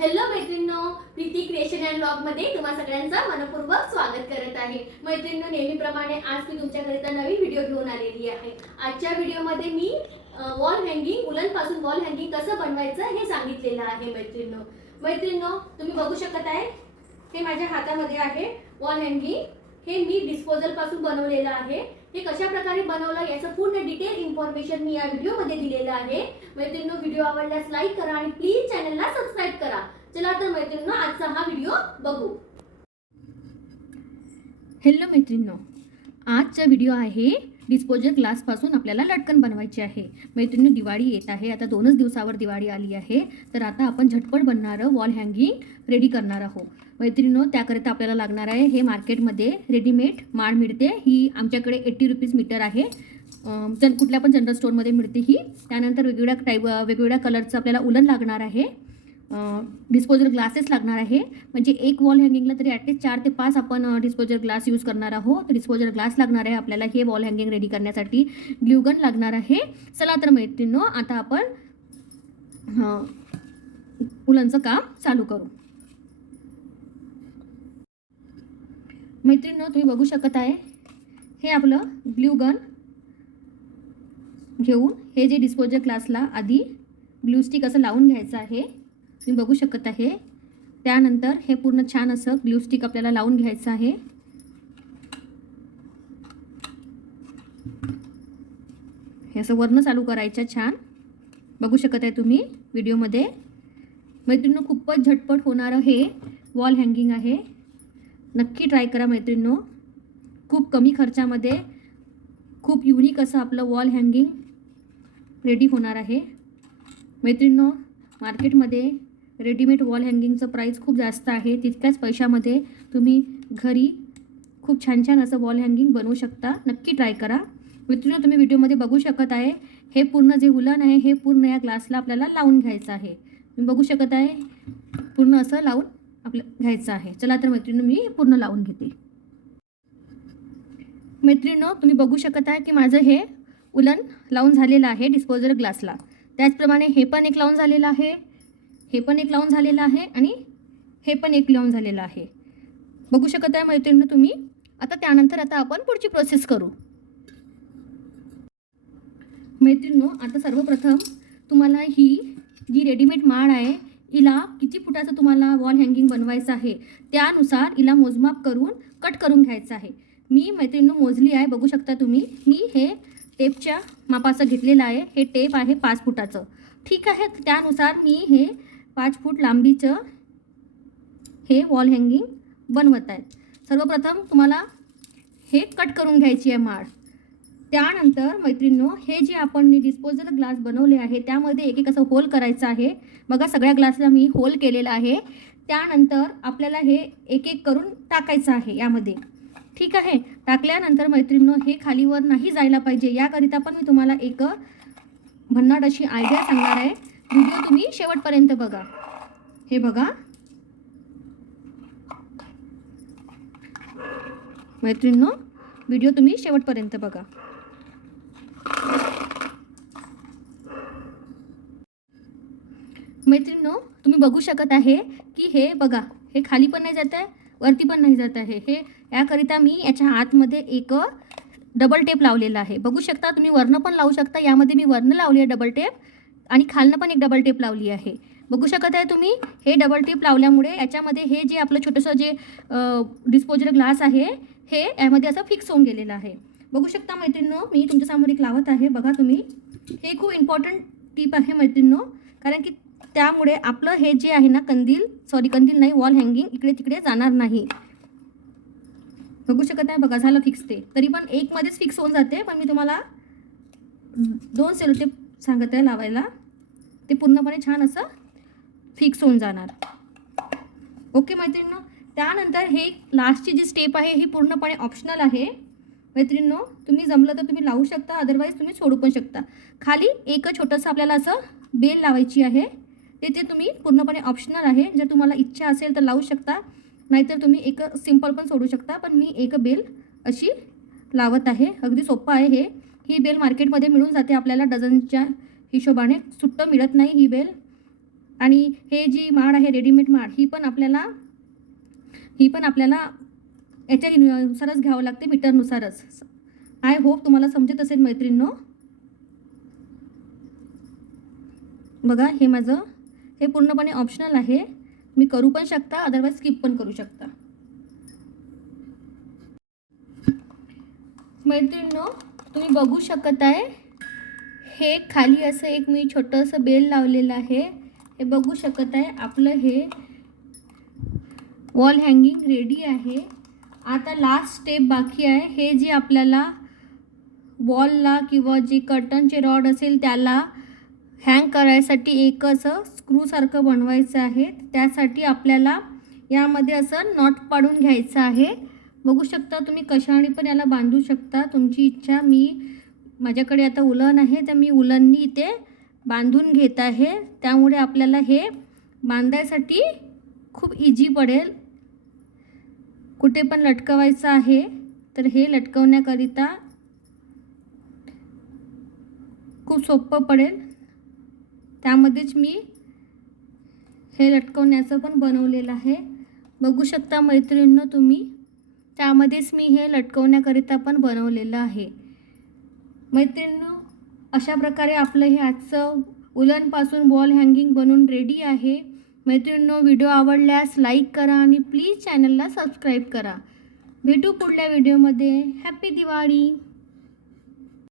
Hello मैत्रिणींनो Preeti creation and ब्लॉगमध्ये तुम्हा सगळ्यांचं मनपूर्वक स्वागत करत आहे. मैत्रिणींनो नेहमीप्रमाणे आज मी तुमच्याकरिता नवीन व्हिडिओ घेऊन आलेली आहे. आजच्या व्हिडिओमध्ये मी वॉल हँगिंग उलन वॉल हँगिंग कसं बनवायचं हे सांगितलेलं आहे मैत्रिणींनो. मैत्रिणींनो तुम्ही बघू शकत आहे हे माझ्या हातामध्ये आहे वॉल हँगिंग हे मी डिस्पोजलपासून बनवलेलं आहे. हे कशा प्रकारे बनवलं याचं पूर्ण डिटेल इन्फॉर्मेशन मी या व्हिडिओमध्ये दिलेलं आहे. मैत्रिणींनो व्हिडिओ आवडल्यास लाईक करा आणि प्लीज चॅनलला सबस्क्राईब करा. चला तर मैत्रिणींनो आजचा हा व्हिडिओ बघू. हॅलो मैत्रिणींनो. आजचा व्हिडिओ आहे डिस्पोजल ग्लासपासून आपल्याला लटकन बनवायची आहे. मैत्रिणी दिवाळी येत आहे. आता दोनच दिवसावर दिवाळी आली आहे. तर आता आपण झटपट बनणारं वॉल हँगिंग रेडी करणार आहोत. मैत्रिणीनो त्याकरिता आपल्याला लागणार आहे हे मार्केटमध्ये रेडीमेड माळ मिळते. ही आमच्याकडे एट्टी रुपीज मीटर आहे. जन कुठल्या पण जनरल स्टोअरमध्ये मिळते ही. त्यानंतर वेगवेगळ्या टाईप वेगवेगळ्या कलरचं आपल्याला उलन लागणार आहे. डिस्पोजल ग्लासेस लागणार आहे. म्हणजे एक वॉल हँगिंगला तरी ॲटलीस्ट चार ते पाच आपण डिस्पोजल ग्लास यूज करणार आहोत. तर डिस्पोजल ग्लास लागणार आहे आपल्याला हे वॉल हँगिंग रेडी करण्यासाठी. ग्ल्युगन लागणार आहे. चला तर मैत्रिणींनो आता आपण फुलांचं काम चालू करू. मैत्रिणींनो तुम्ही बघू शकत आहे हे आपलं ग्ल्यूगन घेऊन हे जे डिस्पोजल ग्लासला आधी ग्लू स्टिक असं लावून घ्यायचं आहे. तुम्ही बघू शकत आहे. त्यानंतर हे पूर्ण छान असं ग्लू स्टिक आपल्याला लावून घ्यायचं आहे. हे असं वरणं चालू करायचं छान. बघू शकत आहे तुम्ही व्हिडिओमध्ये. मैत्रिणींनो खूपच झटपट होणारं हे वॉल हँगिंग आहे. नक्की ट्राय करा मैत्रिणींनो. खूप कमी खर्चामध्ये खूप युनिक असं आपलं वॉल हँगिंग रेडी होणार आहे. मैत्रिणींनो मार्केटमध्ये रेडीमेड वॉल हँगिंगचं प्राईस खूप जास्त आहे. तितक्याच पैशामध्ये तुम्ही घरी खूप छान छान असं वॉल हँगिंग बनवू शकता. नक्की ट्राय करा. मित्रांनो तुम्ही व्हिडिओमध्ये बघू शकत आहे. हे पूर्ण जे उलन आहे हे पूर्ण या ग्लासला आपल्याला लावून घ्यायचं आहे. तुम्ही बघू शकत आहे पूर्ण असं लावून आपलं घ्यायचं आहे. चला तर मैत्रिणी मी हे पूर्ण लावून घेते. मैत्रिणीनो तुम्ही बघू शकत आहे की माझं हे उलन लावून झालेलं आहे डिस्पोजल ग्लासला. त्याचप्रमाणे हे पण एक लावून झालेलं आहे. हे पण एक लावून झालेलं आहे आणि हे पण एक लावून झालेलं आहे. बघू शकत आहे मैत्रिणीनं तुम्ही? आता त्यानंतर आता आपण पुढची प्रोसेस करू. मैत्रिणीनो आता सर्वप्रथम तुम्हाला ही जी रेडीमेड माळ आहे हिला किती फुटाचं तुम्हाला वॉल हँगिंग बनवायचं आहे त्यानुसार हिला मोजमाप करून कट करून घ्यायचं आहे. मी मैत्रिणीनं मोजली आहे बघू शकता तुम्ही. मी हे टेपच्या मापाचं घेतलेलं आहे. हे टेप आहे पाच फुटाचं. ठीक आहे? त्यानुसार मी हे पाच फूट लांबीचं हे वॉल हँगिंग बनवत आहेत. सर्वप्रथम तुम्हाला हे कट करून घ्यायची आहे माळ. त्यानंतर मैत्रिणींनो हे जे आपण डिस्पोजल ग्लास बनवले आहे त्यामध्ये एक एक असं होल करायचं आहे. बघा सगळ्या ग्लासला मी होल केलेला आहे. त्यानंतर आपल्याला हे एक एक करून टाकायचं आहे यामध्ये. ठीक आहे? टाकल्यानंतर मैत्रिणींनो हे खालीवर नाही जायला पाहिजे. याकरिता पण मी तुम्हाला एक भन्नाट अशी आयडिया सांगणार आहे. व्हिडिओ तुम्ही शेवटपर्यंत बघा. हे बघा. मैत्रिणींनो व्हिडिओ तुम्ही शेवटपर्यंत बघा. मैत्रिणींनो तुम्ही बघू शकत आहे की हे बघा हे खाली पण नाही जात आहे वरती पण नाही जात आहे. हे याकरिता मी याच्या आतमध्ये एक डबल टेप लावलेला आहे. बघू शकता तुम्ही वर्ण पण लावू शकता यामध्ये मी वर्ण लावली आहे डबल टेप आणि खालनं पण एक डबल टेप लावली आहे. बघू शकत आहे तुम्ही हे डबल टेप लावल्यामुळे याच्यामध्ये हे जे आपलं छोटंसं जे डिस्पोजल ग्लास आहे हे यामध्ये असं फिक्स होऊन गेलेलं आहे. बघू शकता मैत्रिणींनो मी तुमच्यासमोर एक लावत आहे. बघा तुम्ही हे खूप इम्पॉर्टंट टीप आहे मैत्रिणींनो कारण की त्यामुळे आपलं हे जे आहे ना कंदील सॉरी कंदील नाही वॉल हँगिंग इकडे तिकडे जाणार नाही. बघू शकत आहे बघा झालं फिक्स ते. तरी पण एकमध्येच फिक्स होऊन जाते पण मी तुम्हाला दोन सेलोटेप सांगत आहे लावायला. ते पूर्णपणे छान असं फिक्स होऊन जाणार. ओके मैत्रिणींनो? त्यानंतर हे लास्टची जी स्टेप आहे ही पूर्णपणे ऑप्शनल आहे. मैत्रिणींनो तुम्ही जमलं तर तुम्ही लावू शकता अदरवाईज तुम्ही सोडू पण शकता. खाली एक छोटंसं आपल्याला असं बेल लावायची आहे. ते ते तुम्ही पूर्णपणे ऑप्शनल आहे. जर तुम्हाला इच्छा असेल तर लावू शकता. नाहीतर तुम्ही एक सिंपल पण सोडू शकता. पण मी एक बेल अशी लावत आहे. अगदी सोपं आहे हे. ही बेल मार्केटमध्ये मिळून जाते आपल्याला डझनच्या हिशोबाने सुट्टं मिळत नाही ही बेल आणि हे जी माळ आहे रेडीमेड माळ ही पण आपल्याला ही पण आपल्याला याच्या नुसारच घ्यावं लागते मीटरनुसारच. आय होप तुम्हाला समजत असेल मैत्रिणींनो. बघा हे माझं हे पूर्णपणे ऑप्शनल आहे. मी करू पण शकता अदरवाईज स्किप पण करू शकता. मैत्रिणींनो तुम्ही बघू शकत आहे हे खाली असं एक मी छोटंसं बेल लावलेलं आहे. हे बघू शकत आहे. आपलं हे वॉल हँगिंग रेडी आहे. आता लास्ट स्टेप बाकी आहे. हे जे आपल्याला वॉलला किंवा जे कर्टनचे रॉड असेल त्याला हँग करायसाठी एक असं स्क्रूसारखं बनवायचं आहे. त्यासाठी आपल्याला यामध्ये असं नॉट पाडून घ्यायचं आहे. बघू शकता तुम्ही कशाने पण याला बांधू शकता. तुमची इच्छा. मी माझ्याकडे आता उलन आहे तर मी उलननी इथे बांधून घेत आहे. त्यामुळे आपल्याला हे बांधायसाठी खूप इझी पडेल. कुठे पण लटकवायचं आहे तर हे लटकवण्याकरिता खूप सोपं पडेल. त्यामध्येच मी हे लटकवण्याचं पण बनवलेलं आहे. बघू शकता मैत्रिणींनो तुम्ही त्यामध्येच मी हे लटकवण्याकरिता पण बनवलेलं आहे. मैत्रिणींनो अशा प्रकारे आपलं हे आजचं उलनपासून वॉल हँगिंग बनून रेडी आहे. मैत्रिणींनो व्हिडिओ आवडल्यास लाईक करा आणि प्लीज चॅनलला सबस्क्राईब करा. भेटू पुढल्या व्हिडिओमध्ये हॅपी दिवाळी